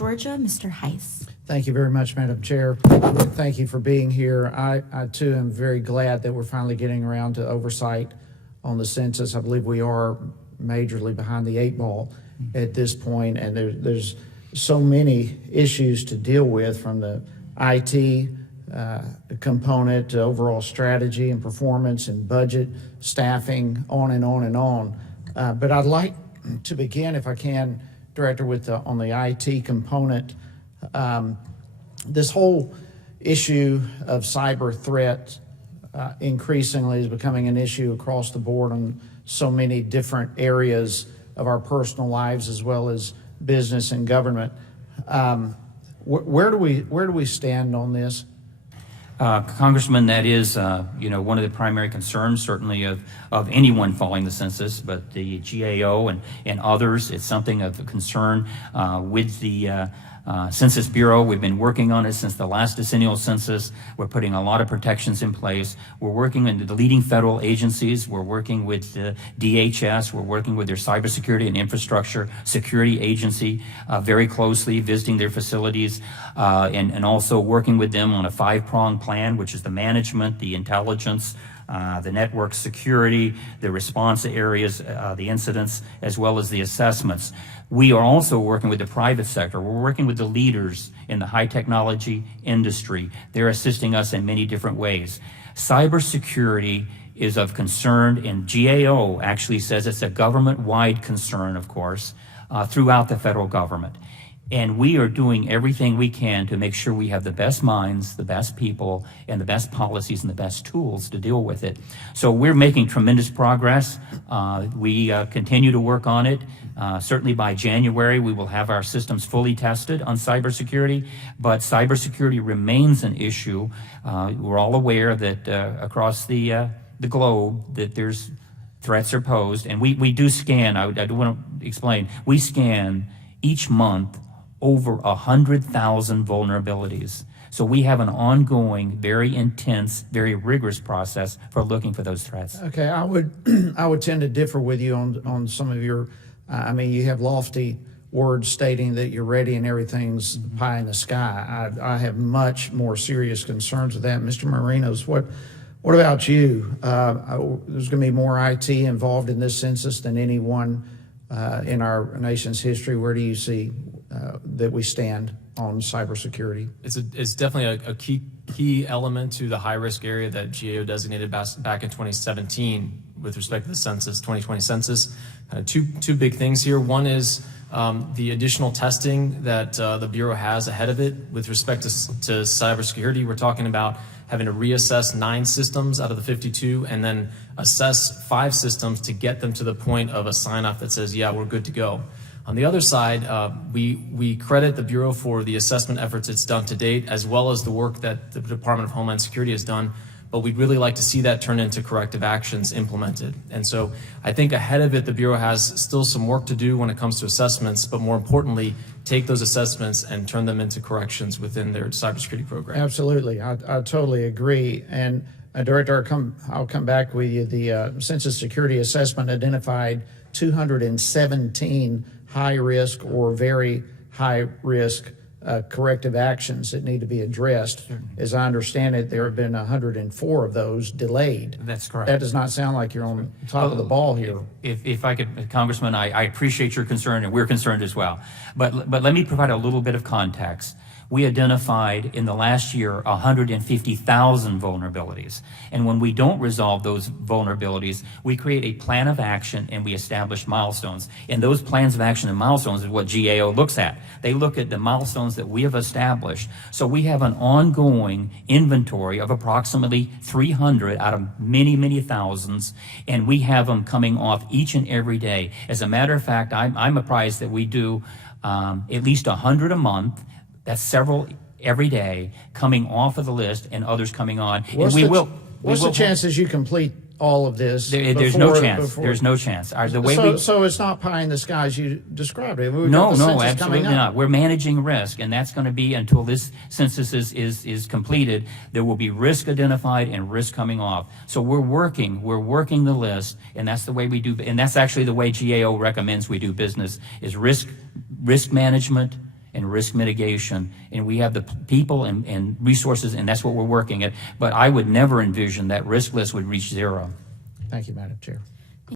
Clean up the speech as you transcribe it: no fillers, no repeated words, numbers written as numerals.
Georgia, Mr. Hice. Thank you very much, Madam Chair. Thank you for being here. I too am very glad that we're finally getting around to oversight on the census. I believe we are majorly behind the 8 ball at this point, and there's so many issues to deal with, from the IT component to overall strategy and performance and budget, staffing, on and on and on. But I'd like to begin, if I can, Director, on the IT component. This whole issue of cyber threat increasingly is becoming an issue across the board on so many different areas of our personal lives as well as business and government. Where do we stand on this? Congressman, that is, one of the primary concerns, certainly of anyone following the census, but the GAO and others. It's something of concern with the Census Bureau. We've been working on it since the last decennial census. We're putting a lot of protections in place. We're working with the leading federal agencies. We're working with the DHS. We're working with their Cybersecurity and Infrastructure Security Agency very closely, visiting their facilities, and also working with them on a 5-pronged plan, which is the management, the intelligence, the network security, the response areas, the incidents, as well as the assessments. We are also working with the private sector. We're working with the leaders in the high technology industry. They're assisting us in many different ways. Cybersecurity is of concern, and GAO actually says it's a government-wide concern, of course, throughout the federal government. And we are doing everything we can to make sure we have the best minds, the best people, and the best policies and the best tools to deal with it. So we're making tremendous progress. We continue to work on it. Certainly by January, we will have our systems fully tested on cybersecurity, but cybersecurity remains an issue. We're all aware that across the globe that there's threats are posed, and we do scan. I do want to explain. We scan each month over 100,000 vulnerabilities. So we have an ongoing, very intense, very rigorous process for looking for those threats. Okay, I would tend to differ with you on some of your, you have lofty words stating that you're ready and everything's pie in the sky. I have much more serious concerns with that. Mr. Marinos, what about you? There's going to be more IT involved in this census than any one in our nation's history. Where do you see that we stand on cybersecurity? It's definitely a key element to the high-risk area that GAO designated back in 2017 with respect to the census, 2020 census. Two big things here. One is the additional testing that the Bureau has ahead of it with respect to cybersecurity. We're talking about having to reassess 9 systems out of the 52 and then assess 5 systems to get them to the point of a sign-off that says, yeah, we're good to go. On the other side, we credit the Bureau for the assessment efforts it's done to date, as well as the work that the Department of Homeland Security has done, but we'd really like to see that turn into corrective actions implemented. And so I think ahead of it, the Bureau has still some work to do when it comes to assessments, but more importantly, take those assessments and turn them into corrections within their cybersecurity program. Absolutely, I totally agree. And Director, I'll come back with you. The Census Security Assessment identified 217 high-risk or very high-risk corrective actions that need to be addressed. Sure. As I understand it, there have been 104 of those delayed. That's correct. That does not sound like you're on top of the ball here. If I could, Congressman, I appreciate your concern, and we're concerned as well. But let me provide a little bit of context. We identified in the last year 150,000 vulnerabilities. And when we don't resolve those vulnerabilities, we create a plan of action and we establish milestones. And those plans of action and milestones is what GAO looks at. They look at the milestones that we have established. So we have an ongoing inventory of approximately 300 out of many, many thousands, and we have them coming off each and every day. As a matter of fact, I'm apprised that we do at least 100 a month. That's several every day coming off of the list and others coming on. What's the chances you complete all of this? There's no chance. There's no chance. So it's not pie in the sky as you described it. No, absolutely not. We're managing risk, and that's going to be until this census is completed. There will be risk identified and risk coming off. So we're working the list, and that's the way we do. And that's actually the way GAO recommends we do business: is risk management and risk mitigation, and we have the people and resources, and that's what we're working at. But I would never envision that risk list would reach zero. Thank you, Madam Chair.